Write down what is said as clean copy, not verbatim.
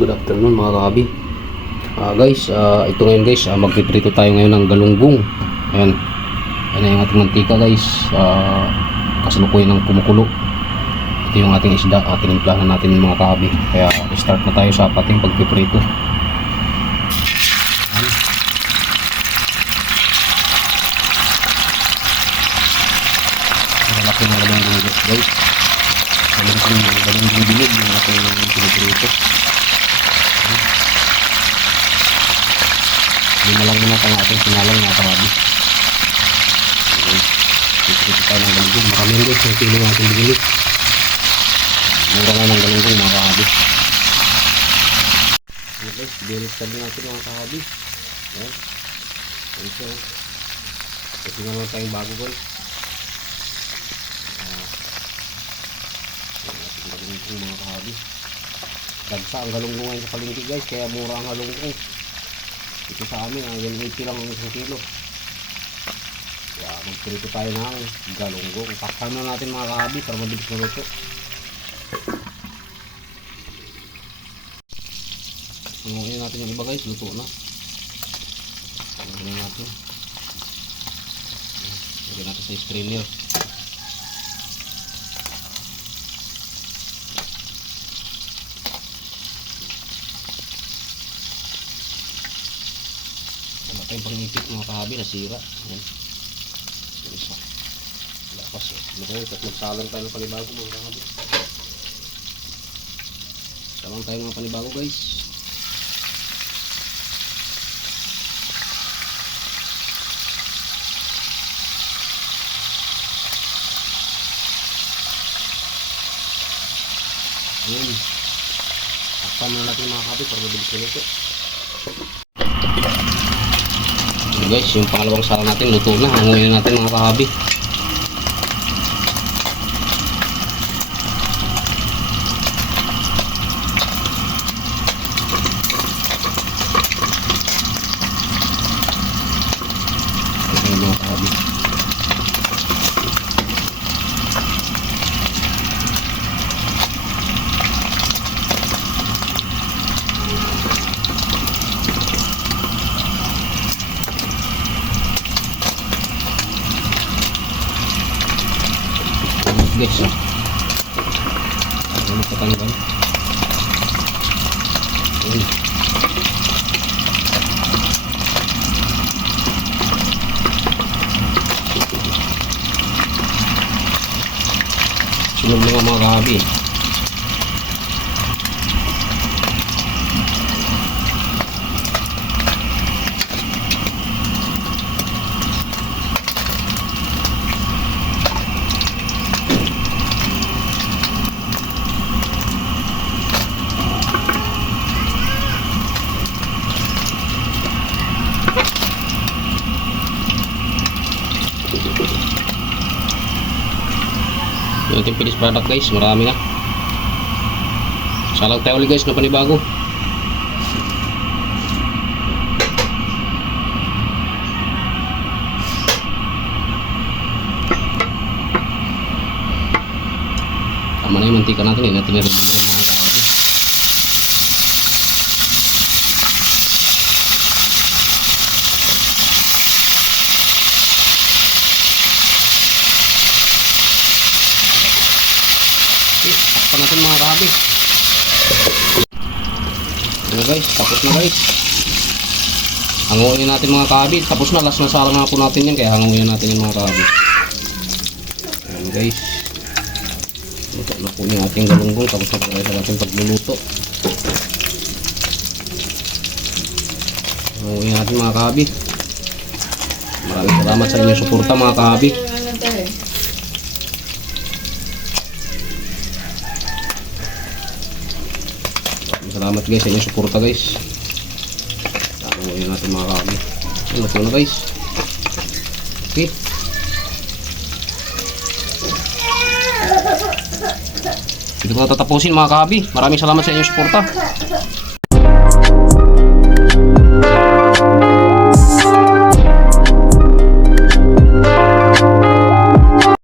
Good afternoon mga kahabi. Guys, ito ngayon guys, magpiprito tayo ngayon ng galunggong. Ayan. Ayan yung ating mantika guys. Kasalukuyan ng kumukulo. Ito yung ating isda, tinimplahan natin mga kahabi. Kaya start na tayo sa ating pagpiprito. Ayan. Malaki ng galunggong guys. Malaki ng galunggong bilog yung ating piniprito. Lima lang muna ang ating sinalang mga kahabi. Okay. Pipito tayo ng galunggong. Marami yun guys, yung kilo ng ating bigili. Mura nga ng galunggong mga kahabi. Okay guys, baliktad natin mga kahabi. Ayan. Ayan siya. Kasi naman tayong bago guys. Ayan ating galunggong mga kahabi. Dagsa ang galunggong ngayon sa palengke guys, kaya mura ang galunggong. Ito sa amin, ang 180 lang ang isang kilo. Kaya magprito tayo ng galunggong. Takpan na natin mga kahabi para mabilis maluto. Ngayon natin yung iba guys, luto na. Ngayon natin. Lagyan natin sa strainer. Wala tayong pangipit mga kahabi, nasira. Ayan. Isa. Lapas eh. At magsalang tayo ng panibago mga kahabi. Salang tayo mga panibago guys. Ayan. Takpan na natin mga kahabi para mabilis maluto. Guys, yung pangalawang sala natin luto na. Hanguin natin mga kahabi. Ayan mga kahabi. Guys, ano pa tayo ba? Sunod mga kahabi. Yung ating finished product guys, marami na. Salang tayo ulit guys na panibago. Tama na yung mantika natin, hindi natin narinig mga kahabi. Takpan natin mga kahabi. Ano guys, tapos na guys. Hanguin natin mga kahabi. Tapos na, last na salang na po natin yan. Kaya hanguin natin yung mga kahabi. Ayan guys. Luto na po yung ating galunggong. Tapos na po tayo sa ating pagluluto. Hanguin natin mga kahabi. Maraming salamat sa inyong suporta mga kahabi. Salamat guys sa inyong suporta guys. Takuin natin mga kahabi. Luto na guys. Okay. Dito ko na tatapusin mga kahabi. Maraming salamat sa inyong suporta.